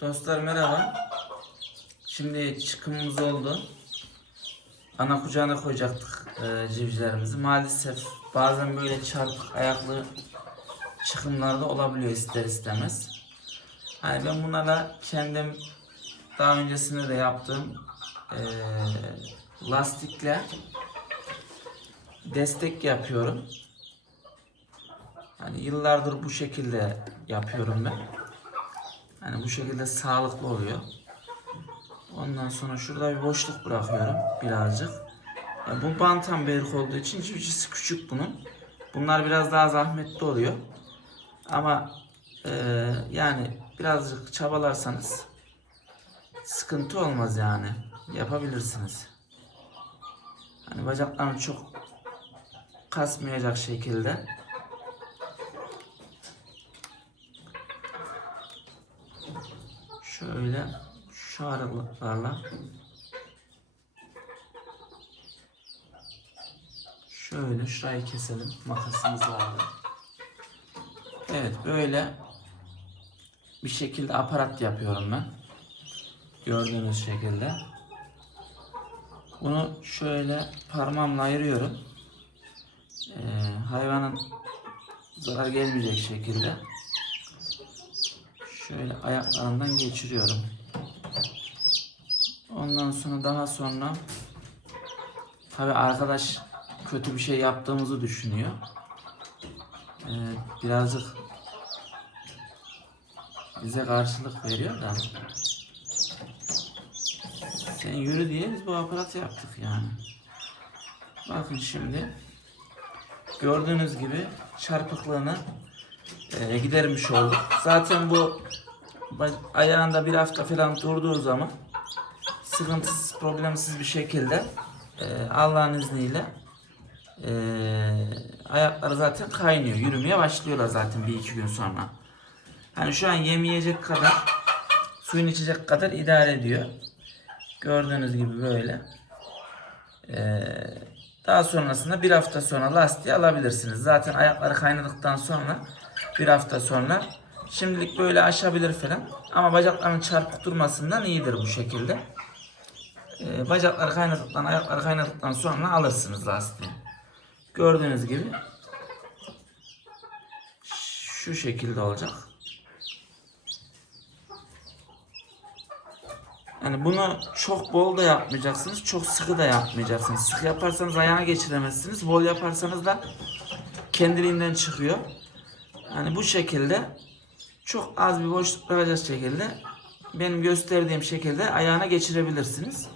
Dostlar merhaba. Şimdi çıkımımız oldu. Ana kucağına koyacaktık e, civcivlerimizi. Maalesef bazen böyle çarpık ayaklı çıkımlarda olabiliyor ister istemez. Hani ben bunlara kendim daha öncesinde de yaptığım e, lastikle destek yapıyorum. Hani yıllardır bu şekilde yapıyorum ben. Hani bu şekilde sağlıklı oluyor. Ondan sonra şurada bir boşluk bırakıyorum birazcık. Ya bu bantam berk olduğu için civcisi küçük bunun. Bunlar biraz daha zahmetli oluyor. Ama eee, yani birazcık çabalarsanız sıkıntı olmaz yani. Yapabilirsiniz. Hani bacaklarını çok kasmayacak şekilde. Şöyle şu aralıklarla şöyle şurayı keselim. Makasımız vardı. Evet böyle bir şekilde aparat yapıyorum ben. Gördüğünüz şekilde. Bunu şöyle parmağımla ayırıyorum. Ee, hayvanın zarar gelmeyecek şekilde şöyle ayaklarından geçiriyorum. Ondan sonra daha sonra tabi arkadaş kötü bir şey yaptığımızı düşünüyor. Ee, birazcık bize karşılık veriyor da sen yürü diye biz bu aparatı yaptık yani. Bakın şimdi gördüğünüz gibi çarpıklığını e, gidermiş olduk. Zaten bu ayağında bir hafta falan durduğu zaman sıkıntısız, problemsiz bir şekilde e, Allah'ın izniyle e, ayakları zaten kaynıyor. Yürümeye başlıyorlar zaten bir iki gün sonra. Hani şu an yemeyecek kadar, suyun içecek kadar idare ediyor. Gördüğünüz gibi böyle. E, daha sonrasında bir hafta sonra lastiği alabilirsiniz. Zaten ayakları kaynadıktan sonra bir hafta sonra şimdilik böyle aşabilir falan. Ama bacakların çarpık durmasından iyidir bu şekilde. Ee, bacakları kaynadıktan, ayakları kaynadıktan sonra alırsınız lastiği. Gördüğünüz gibi şu şekilde olacak. Yani bunu çok bol da yapmayacaksınız, çok sıkı da yapmayacaksınız. Sıkı yaparsanız ayağına geçiremezsiniz. Bol yaparsanız da kendiliğinden çıkıyor. Yani bu şekilde çok az bir boşluk bırakacak şekilde benim gösterdiğim şekilde ayağına geçirebilirsiniz.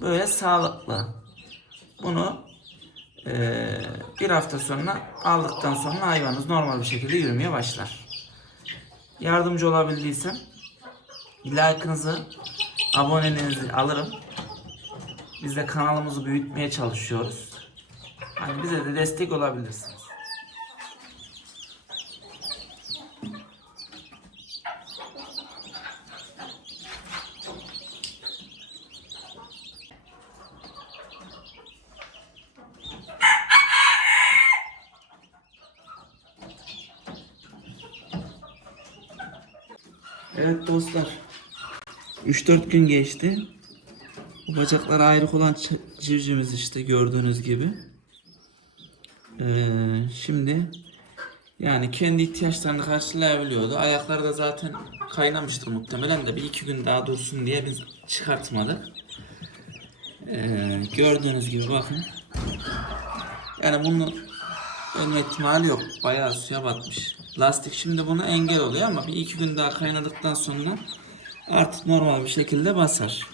Böyle sağlıklı. Bunu eee, bir hafta sonra aldıktan sonra hayvanınız normal bir şekilde yürümeye başlar. Yardımcı olabildiysem like'ınızı, aboneliğinizi alırım. Biz de kanalımızı büyütmeye çalışıyoruz. Hani bize de destek olabilirsiniz. Evet dostlar. 3-4 gün geçti. Bu bacakları ayrık olan civcivimiz işte gördüğünüz gibi. Ee, şimdi yani kendi ihtiyaçlarını karşılayabiliyordu. Ayakları da zaten kaynamıştır muhtemelen de bir iki gün daha dursun diye biz çıkartmadık. Ee, gördüğünüz gibi bakın. Yani bunun ölme ihtimali yok. Bayağı suya batmış. Lastik şimdi bunu engel oluyor ama bir iki gün daha kaynadıktan sonra artık normal bir şekilde basar.